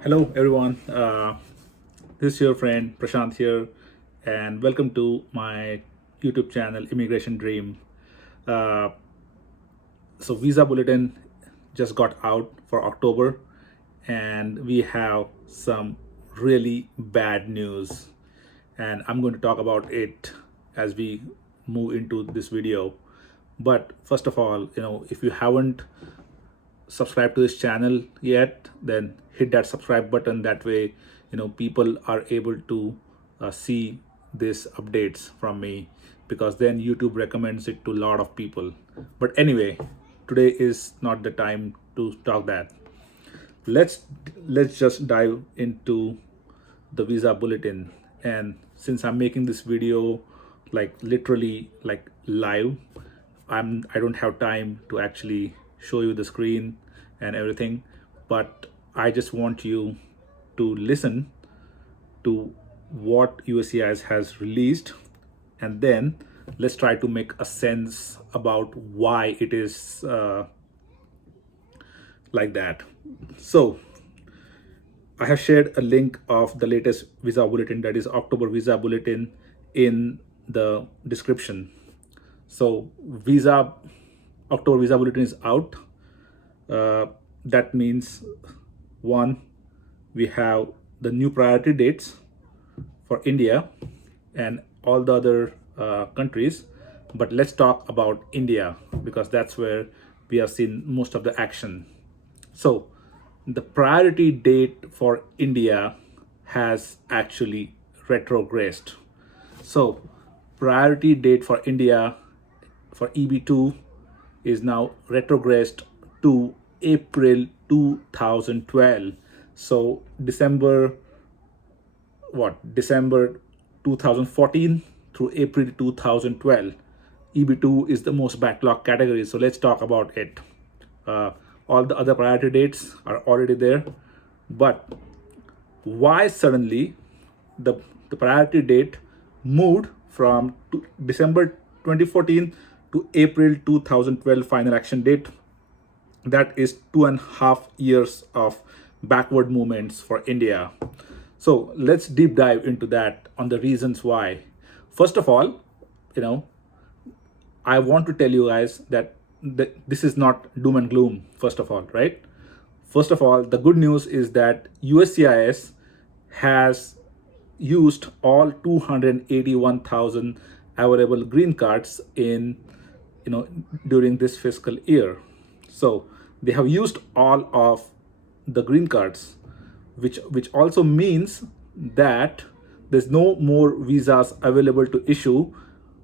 Hello, everyone. This is your friend Prashant here, and welcome to my YouTube channel, Immigration Dream. Uh, so, Visa Bulletin just got out for October, and we have some really bad news. And I'm going to talk about it as we move into this video. But first of all, if you haven't subscribe to this channel yet, then hit that subscribe button. That way, people are able to see these updates from me, because then YouTube recommends it to a lot of people. But anyway, today is not the time to talk that. Let's just dive into the visa bulletin. And since I'm making this video like literally like live, I don't have time to actually show you the screen and everything, but I just want you to listen to what USCIS has released, and then let's try to make a sense about why it is like that. So I have shared a link of the latest visa bulletin, that is October visa bulletin, in the description. So October visa bulletin is out. That means, one, we have the new priority dates for India and all the other countries. But let's talk about India, because that's where we have seen most of the action. So the priority date for India has actually retrogressed. So priority date for India for EB2 is now retrogressed to April 2012. So December 2014 through April 2012. EB2 is the most backlog category. So let's talk about it. All the other priority dates are already there, but why suddenly the priority date moved from December 2014 to April 2012 final action date? That is 2.5 years of backward movements for India. So let's deep dive into that on the reasons why. First of all, I want to tell you guys that this is not doom and gloom, first of all, right? First of all, the good news is that USCIS has used all 281,000 available green cards during this fiscal year. So they have used all of the green cards, which also means that there's no more visas available to issue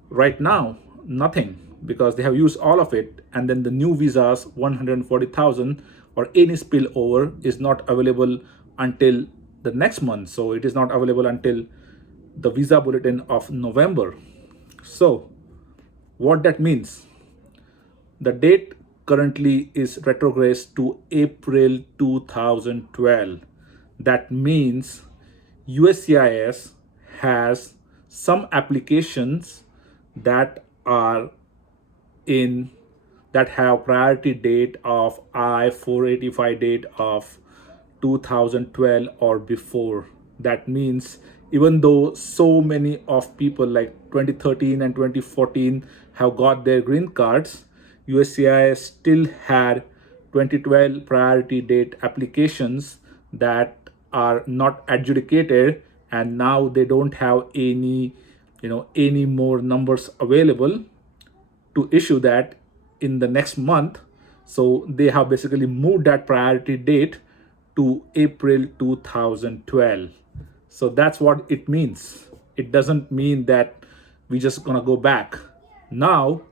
right now. Nothing, because they have used all of it. And then the new visas, 140,000 or any spillover, is not available until the next month. So it is not available until the visa bulletin of November. So what that means, the date currently is retrogressed to April 2012. That means USCIS has some applications that are that have priority date of I-485 date of 2012 or before. That means even though so many of people like 2013 and 2014 have got their green cards, USCIS still had 2012 priority date applications that are not adjudicated, and now they don't have any more numbers available to issue that in the next month. So they have basically moved that priority date to April 2012. So that's what it means. It doesn't mean that we're just gonna go back. Now,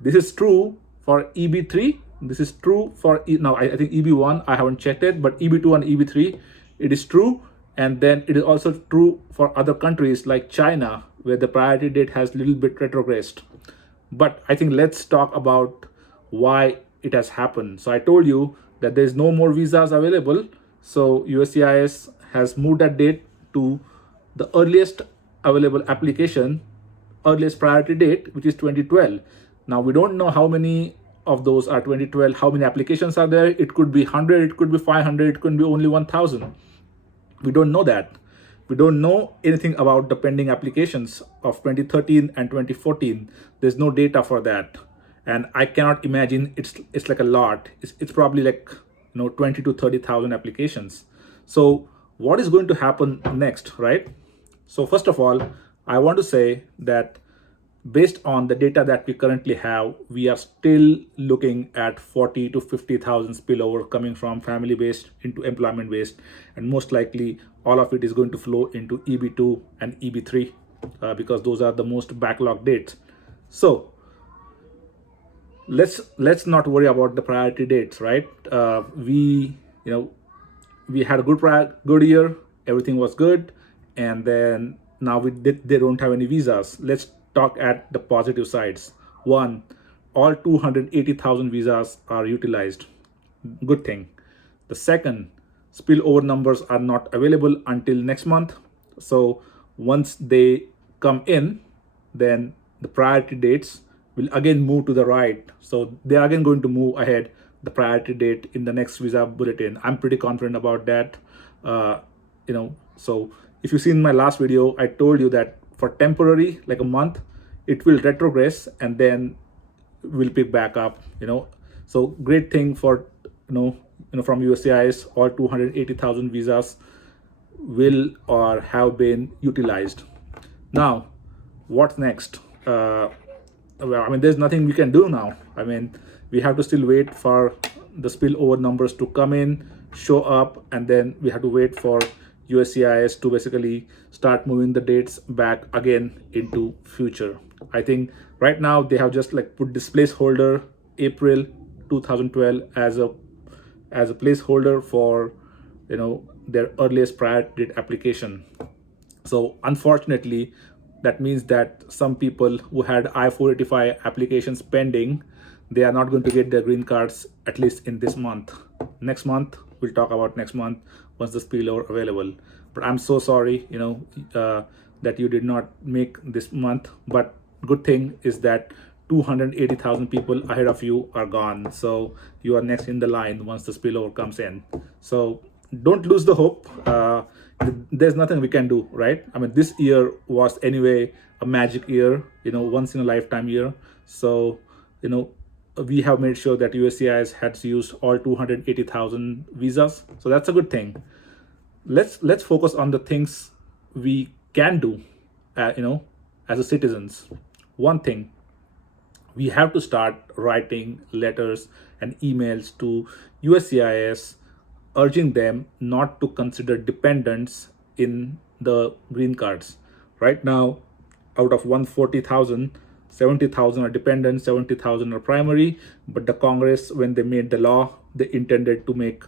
this is true for EB3. This is true for now. I think EB1, I haven't checked it, but EB2 and EB3, it is true. And then it is also true for other countries like China, where the priority date has a little bit retrogressed. But I think let's talk about why it has happened. So I told you that there's no more visas available. So USCIS has moved that date to the earliest available application, earliest priority date, which is 2012. Now we don't know how many of those are 2012, how many applications are there. It could be 100, it could be 500, it could be only 1,000. We don't know that. We don't know anything about the pending applications of 2013 and 2014. There's no data for that, and I cannot imagine it's like a lot. It's probably like 20 to 30,000 applications. So what is going to happen next, right? So first of all, I want to say that based on the data that we currently have, we are still looking at 40 to 50,000 spillover coming from family based into employment based, and most likely all of it is going to flow into EB2 and EB3 because those are the most backlog dates. So let's not worry about the priority dates, right? We had a good year, everything was good, and then now they don't have any visas. Let's talk at the positive sides. One, all 280,000 visas are utilized. Good thing. The second, spillover numbers are not available until next month. So once they come in, then the priority dates will again move to the right. So they are again going to move ahead the priority date in the next visa bulletin. I'm pretty confident about that. So if you see in my last video, I told you that for temporary, like a month, it will retrogress and then will pick back up. So great thing for from USCIS, all 280,000 visas will or have been utilized. Now, what's next? Well, I mean, there's nothing we can do now. I mean, we have to still wait for the spillover numbers to come in, show up, and then we have to wait for USCIS to basically start moving the dates back again into future. I think right now they have just like put this placeholder April 2012 as a placeholder for their earliest priority date application. So unfortunately, that means that some people who had I-485 applications pending, they are not going to get their green cards at least in this month. Next month, we'll talk about next month once the spillover available. But I'm so sorry, that you did not make this month. But good thing is that 280,000 people ahead of you are gone. So you are next in the line once the spillover comes in. So don't lose the hope. There's nothing we can do, right? I mean, this year was anyway a magic year, once in a lifetime year. So, we have made sure that USCIS has used all 280,000 visas. So that's a good thing. Let's focus on the things we can do, as a citizens. One thing, we have to start writing letters and emails to USCIS urging them not to consider dependents in the green cards. Right now, out of 140,000, 70,000 are dependents, 70,000 are primary. But the Congress, when they made the law, they intended to make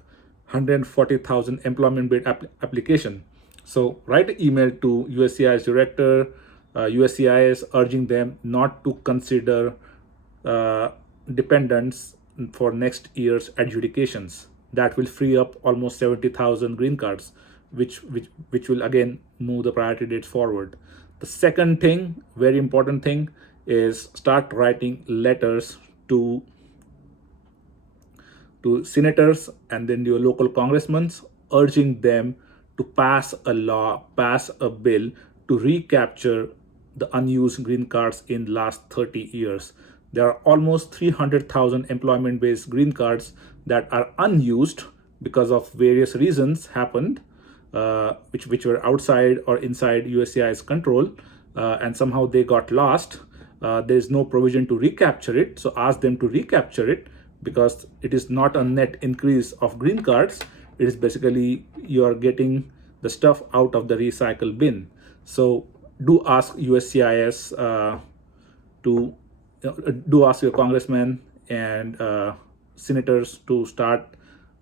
140,000 employment-based application. So write an email to USCIS director, USCIS urging them not to consider dependents for next year's adjudications. That will free up almost 70,000 green cards, which will again move the priority dates forward. The second thing, very important thing, is start writing letters to senators and then your local congressmen, urging them to pass a law, pass a bill to recapture the unused green cards in last 30 years. There are almost 300,000 employment-based green cards that are unused because of various reasons happened, which were outside or inside USCIS control, and somehow they got lost. There's no provision to recapture it, so ask them to recapture it, because it is not a net increase of green cards. It is basically you are getting the stuff out of the recycle bin. So do ask USCIS do ask your congressmen and senators to start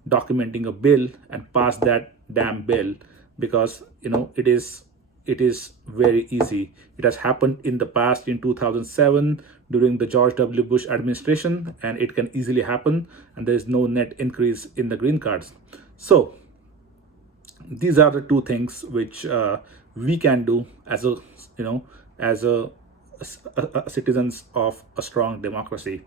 documenting a bill and pass that damn bill, because it is very easy. It has happened in the past in 2007 during the George W. Bush administration, and it can easily happen, and there is no net increase in the green cards. So these are the two things which we can do as a citizens of a strong democracy.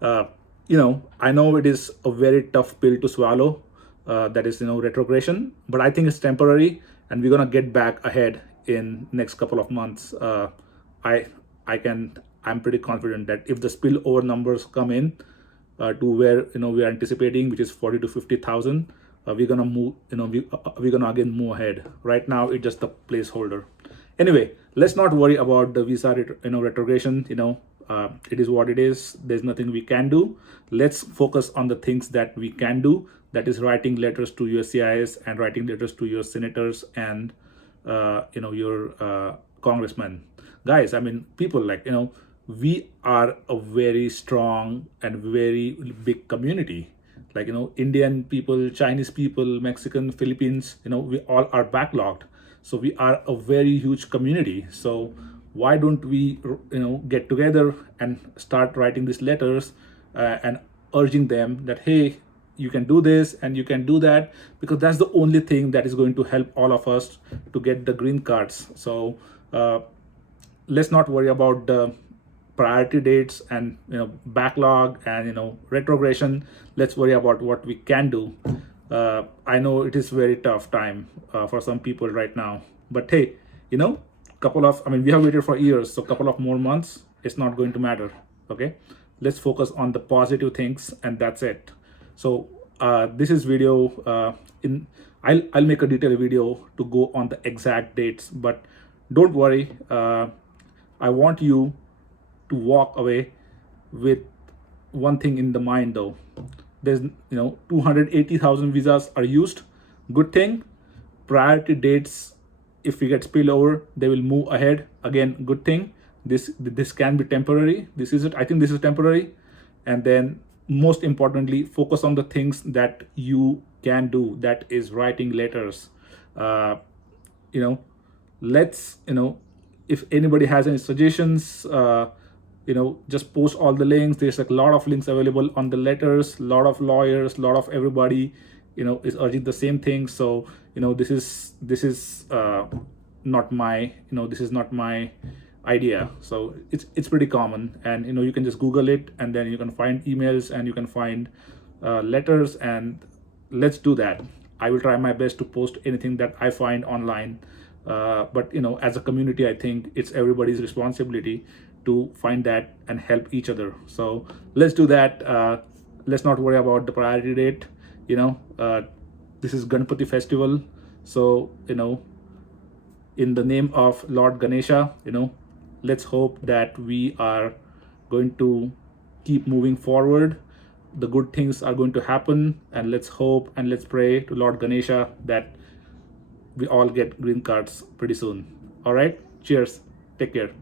I know it is a very tough pill to swallow, that is, retrogression. But I think it's temporary, and we're gonna get back ahead in next couple of months. I I can I'm pretty confident that if the spillover numbers come in to where we are anticipating, which is 40 to 50,000, we're gonna move. We're gonna again move ahead. Right now, it's just a placeholder. Anyway, let's not worry about the visa retrogression. It is what it is. There's nothing we can do. Let's focus on the things that we can do. That is writing letters to USCIS and writing letters to your senators and your congressmen. Guys, I mean, people, we are a very strong and very big community. Indian people, Chinese people, Mexican, Philippines, we all are backlogged. So we are a very huge community. So why don't we get together and start writing these letters and urging them that, hey, you can do this and you can do that, because that's the only thing that is going to help all of us to get the green cards. So let's not worry about the priority dates and backlog and retrogression. Let's worry about what we can do. I know it is very tough time for some people right now, but hey, we have waited for years, so couple of more months, it's not going to matter. Okay, let's focus on the positive things, and that's it. So this is video I'll make a detailed video to go on the exact dates, but don't worry. I want you to walk away with one thing in the mind though. There's 280,000 visas are used. Good thing. Priority dates, if we get spillover, they will move ahead again. Good thing. This can be temporary. I think this is temporary. And then most importantly, focus on the things that you can do. That is writing letters. Let's if anybody has any suggestions, just post all the links. There's a lot of links available on the letters. A lot of lawyers, a lot of everybody is urging the same thing. So this is not my this is not my idea. So it's pretty common, and you can just Google it, and then you can find emails and you can find letters, and let's do that. I will try my best to post anything that I find online, but as a community, I think it's everybody's responsibility to find that and help each other. So let's do that. Let's not worry about the priority date. This is Ganpati festival, so in the name of Lord Ganesha, let's hope that we are going to keep moving forward. The good things are going to happen, and let's hope and let's pray to Lord Ganesha that we all get green cards pretty soon. All right, cheers, take care.